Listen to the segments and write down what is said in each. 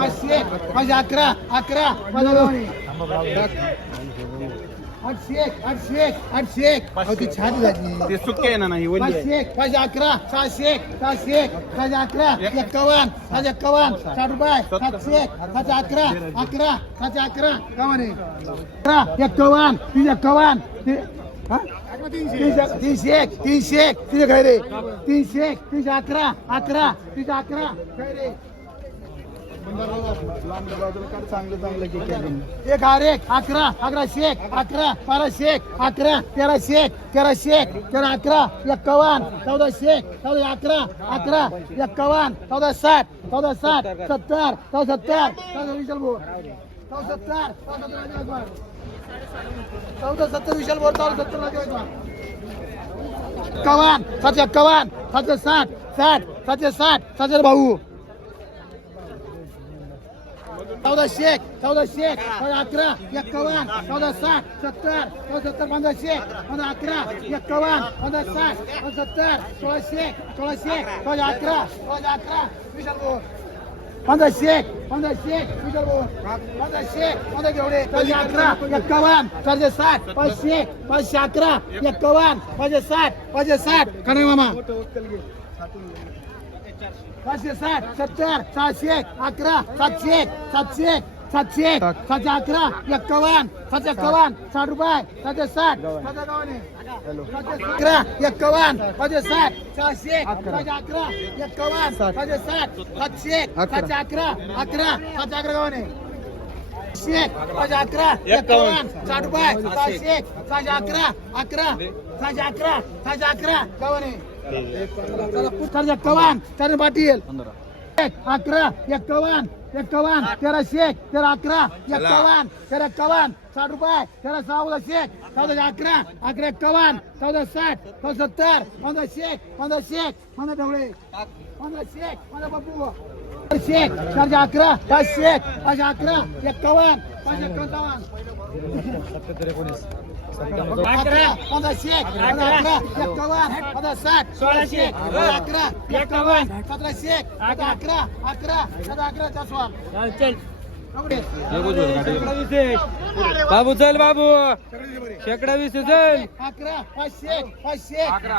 पाचशे एक पाचशे अकरा अकरा आठशे एक आठशे एक आठशे एक. ती छान झाली ते सुके आहे ना नाही. पाचशे एक पाचशे अकरा सहाशे एक सहाशे एक सहाशे अकरा एक्कावन्न सहाशे एक्कावन्न साठ रुपये सातशे एक सातशे अकरा अकरा सातशे अकरा. कमाने. अकरा एक्कावन्न तीनशे एक्कावन्न? तीनशे तीनशे एक तीनशे एक. तिथे काय रे तीनशे एक तीनशे अकरा अकरा तीनशे अकरा. काय रे एक हार एक अकरा अकराशे एक अकरा बाराशे एक अकरा तेराशे एक तेराशे एक तेरा अकरा एक्कावन चौदाशे एक चौदा अकरा अकरा एक्कावन्न चौदा साठ चौदा साठ सत्तर चौ सत्तर चौदा विशाल बोल चौदा सत्तर चौदा सत्तर सत्तर विशाल भाऊ चौदा सत्तर लाख सातशे एक्कावन्न सातशे साठ साठ सातशे साठ सातशे भाऊ चौदाशे एक चौदाशे एक चौदा अकरा एक्कावन्न चौदा साठ सत्तर चौदा सत्तर पंधराशे पंधरा अकरा एक्कावन्न पंधरा साठ पंधरा सत्तर सोळाशे सोळाशे चौदा अकरा चौदा अकरा विशाल बोल पंधराशे पंधराशे विशाल बोल पंधराशे पंधरा घेवडे चौशे अकरा एक्कावन्न चारशे साठ पाचशे पाचशे अकरा एक्कावन्न पाचशे साठ पाचशे साठ कणे मामा पाचशे साठ सत्तर सहाशे अकरा सातशे एक सातशे एक सातशे एक सातशे अकरा एक्कावन्न सातशे एक्कावन्न साठ रुपये सातशे साठ सातशे एकावन्न. सातशे अकरा एक्कावन्न सातशे साठ सहाशे सातशे अकरा एक्कावन्न सातशे साठ सातशे एक सातशे अकरा अकरा सातशे अकरा गावाने सातशे अकरा एक्कावन्न साठ रुपये सहाशे सहाशे अकरा अकरा सहाशे अकरा सहाशे अकरा गावाने एक्कावन्न चार पाटील एक अकरा एक्कावन्न एक्कावन्न तेराशे एक तेरा अकरा एक्कावन्न तेरा एक्कावन्न साठ रुपये तेरा चौदाशे एक चौदाशे अकरा अकरा एक्कावन्न चौदा साठ चौदा सत्तर पंधराशे एक पंधराशे एक पंधरा ढवळे पंधराशे एक पंधरा बापू एक चारशे अकरा पाचशे एक पाचशे अकरा एक्कावन्न पाचशे एकावन्न अकरा पंधराशे एक पंधरा अकरा एक्कावन्न पंधरा साठ सोळाशे अकरा सतराशे अकरा अकरा अकरा सतरा अकरा बाबू चल बाबू. शेकडा वीस चल. अकरा पाचशे पाचशे अकरा.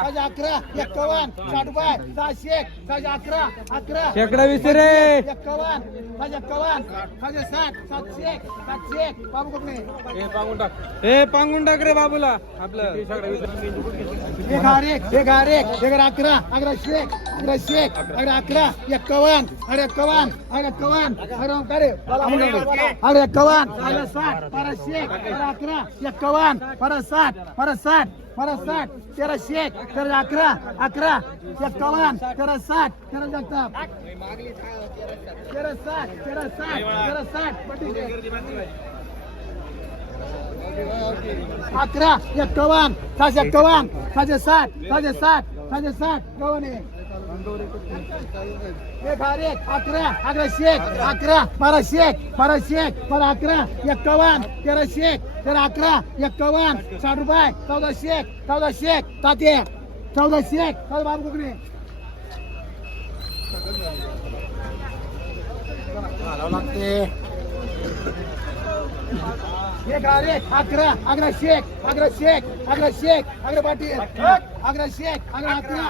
एक्कावन्न साठ रुपये सहाशे एक. सहाशे अकरा अकरा. शेकडा वीस रे. एक्कावन्न सहाशे एक्कावन्न सहाशे साठ सातशे एक सातशे एक. बाबू कुठले हे पांगून टाक. रे बाबूला. आपलं. एक हार एक एक हार एक. एक अकरा अकराशे एक अकराशे एक. अकरा अकरा एक्कावन्न अरे एक्कावन्न अरे एक्कावन्न अरे अरे अरे एक्कावन्न अरे साठ बाराशे एक अरे अकरा. एक्कावन परत साठ परत साठ परत साठ. तेराशे एक तेरा अकरा अकरा. एक्कावन्न तेरा साठ तेरा जगताप. तेरा साठ तेरा साठ तेरा साठ. अकरा एक्कावन्न सहाशे एक्कावन्न सहाशे साठ सहाशे साठ सहाशे साठ गव्हाणे एक हार अकरा अकराशे एक अकरा बाराशे एक बाराशे एक बारा अकरा एक्कावन्न तेराशे एक तेरा अकरा एक्कावन्न साठ रुपये चौदाशे एक चौदाशे एक सात चौदाशे एक चौदा बाबू कुकडे एक अकरा अकराशे एक अकराशे एक अकराशे एक अकरा पाटील अकराशे एक अकरा अकरा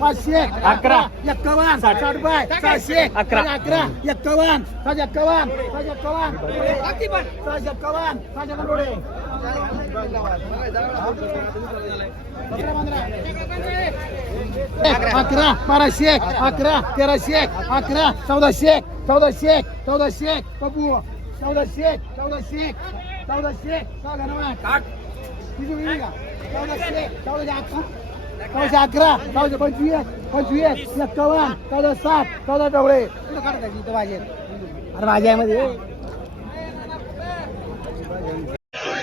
पाचशे एक अकरा. एक्कावन्न साठ रुपये. सहाशे अकरा. अकरा एक्कावन्न. सहाशे एक्कावन्न. सहाशे एक्कावन्न. सहाशे एक्कावन्न. सहाशे करोडे अकरा बाराशे एक अकरा तेराशे एक अकरा चौदाशे एक चौदाशे एक चौदाशे एक बबू चौदाशे एक चौदाशे एक चौदाशे एक चौदा चौदाशे एक चौदाशे अकरा चौदाशे अकरा चौदाशे पंचवीस पंचवीस एक्कावन्न चौदा सात चौदा डवळे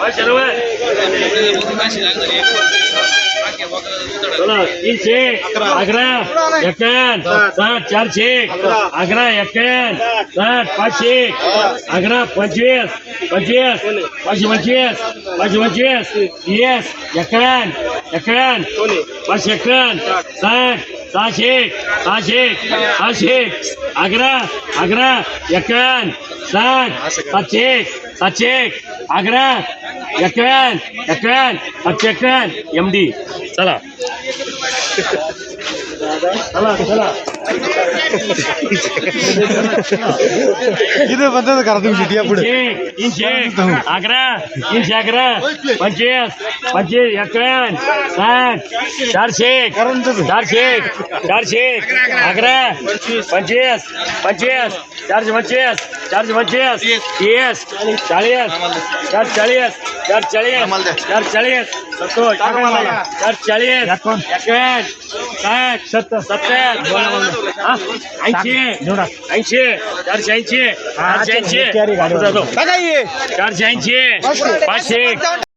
कुठं काढता इथं भाजी अरे भाज्यामध्ये तीनशे अकरा एक्क्याण्णव साठ चारशे अकरा एक्क्याण्णव साठ पाचशे अकरा पंचवीस पंचवीस पाचशे पंचवीस पाचशे पंचवीस तीस एक्क्याण्णव एक्क्याण्णव पाचशे एक्क्याण्णव साठ सहाशे सहाशे सहाशे अकरा अकरा एकावन्न साठ सातशे सातशे अकरा एकावन्न सातशे एकावन्न एम डी चला. चला चला. किती बंद करा तुम्ही शिटी पुढे. तीनशे अकरा तीनशे अकरा पंचवीस पंचवीस एकावन्न साठ चारशे चारशे चारशे अकरा पंचवीस पंचवीस चारशे पंचवीस चारशे पंचवीस तीस चाळीस चार चाळीस चार चाळीस चार चाळीस सत्तर चार चाळीस एकावन्न साठ सत्तर सत्तर ऐंशी ऐंशी चारशे ऐंशी चारशे ऐंशी चारशे ऐंशी पाचशे